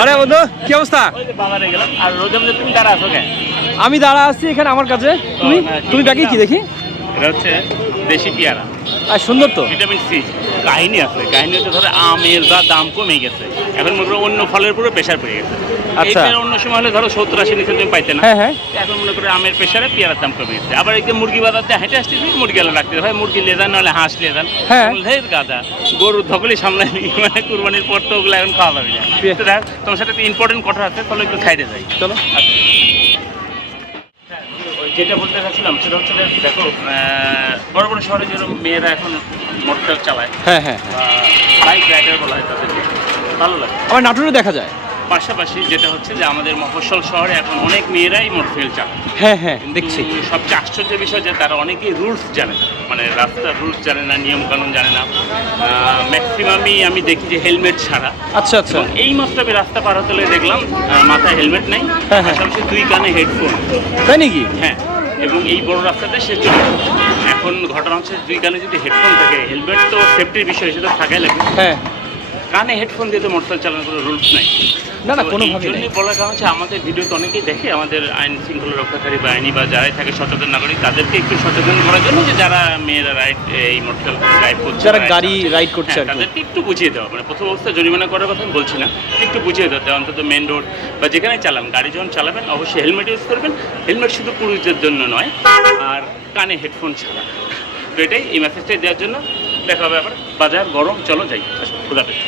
আরে বন্ধু কি অবস্থা? আমি দাঁড়া আছি এখানে আমার কাছে। তুমি? হ্যাঁ, তুমি ডাকি কি দেখি? এটা হচ্ছে দেশি পেয়ারা। আর সুন্দর তো। Vitamin C. কাহিনী আছে। কাহিনী হচ্ছে ধরো আমের বা দাম কমে গেছে। এখন মনে করো অন্য ফলের পুরো প্রেশার পড়ে গেছে। আচ্ছা। অন্য সময় হলে ধরো সত্তর আশি নিচে তুমি পাইতে না। হ্যাঁ হ্যাঁ। এখন মনে করো আমের প্রেশারে পেয়ারার দাম কমে গেছে। আবার এই যে মুরগি বাজার দিয়ে হেঁটে আসতেছি মুরগি আলো রাখতে হয়। মুরগি লেজান নাহলে হাঁস লেজান হ্যাঁ। ধের গাদা গরু ধকলি সামনে মানে কুরবানির পর তো ওগুলো এখন খাওয়া যাবে না। তোমার সাথে একটা ইম্পর্টেন্ট কথা আছে তাহলে একটু সাইডে যাই। চলো। হ্যাঁ, ওই যেটা বলতে চাচ্ছিলাম সেটা হচ্ছে দেখো বড় বড় শহরে যেরকম মেয়েরা এখন মোটরসাইকেল চালায় হ্যাঁ হ্যাঁ বা বাইক রাইডার বলা হয় তাদেরকে ভালো লাগে। আমার নাটুরে দেখা যায়। পাশাপাশি যেটা হচ্ছে যে আমাদের মফস্বল শহরে এখন অনেক মেয়েরাই মোটরসাইকেল চালায়। হ্যাঁ হ্যাঁ দেখছি। সবচেয়ে আশ্চর্যের বিষয় যে তারা অনেকেই রুলস জানে না। মানে রাস্তার রুলস জানে না নিয়ম কানুন জানে না। ম্যাক্সিমামই আমি দেখি যে হেলমেট ছাড়া। আচ্ছা আচ্ছা। এই মাত্র আমি রাস্তা পার হতে দেখলাম মাথায় হেলমেট নাই হ্যাঁ, হ্যাঁ। পাশাপাশি দুই কানে হেডফোন। তাই নাকি? হ্যাঁ। এবং এই বড় রাস্তাতে সে চলে এখন ঘটনা হচ্ছে দুই কানে যদি হেডফোন থাকে হেলমেট তো সেফটির বিষয় সেটা থাকাই লাগবে হ্যাঁ। কানে হেডফোন দিয়ে তো মোটরসাইকেল চালানোর কোনো রুলস নাই। না না নেই জন্যই বলার কারণ হচ্ছে আমাদের ভিডিওতে অনেকেই দেখে আমাদের আইন শৃঙ্খলা রক্ষাকারী বাহিনী বা যারাই থাকে সচেতন নাগরিক তাদেরকে একটু সচেতন করার জন্য যে যারা মেয়েরা রাইড এই মোটরসাইকেল রাইড করছে যারা গাড়ি রাইড করছে হ্যাঁ, তাদেরকে একটু বুঝিয়ে দেওয়া। মানে প্রথম অবস্থায় জরিমানা করার কথা আমি বলছি না একটু বুঝিয়ে দেওয়া। অন্তত মেন রোড বা যেখানে চালান গাড়ি যখন চালাবেন অবশ্যই হেলমেট ইউজ করবেন। হেলমেট শুধু পুরুষদের জন্য নয় আর কানে হেডফোন ছাড়া। তো এটাই এই মেসেজটাই দেওয়ার জন্য। দেখা হবে আবার। বাজার গরম চলো যাই। খুদাপেশ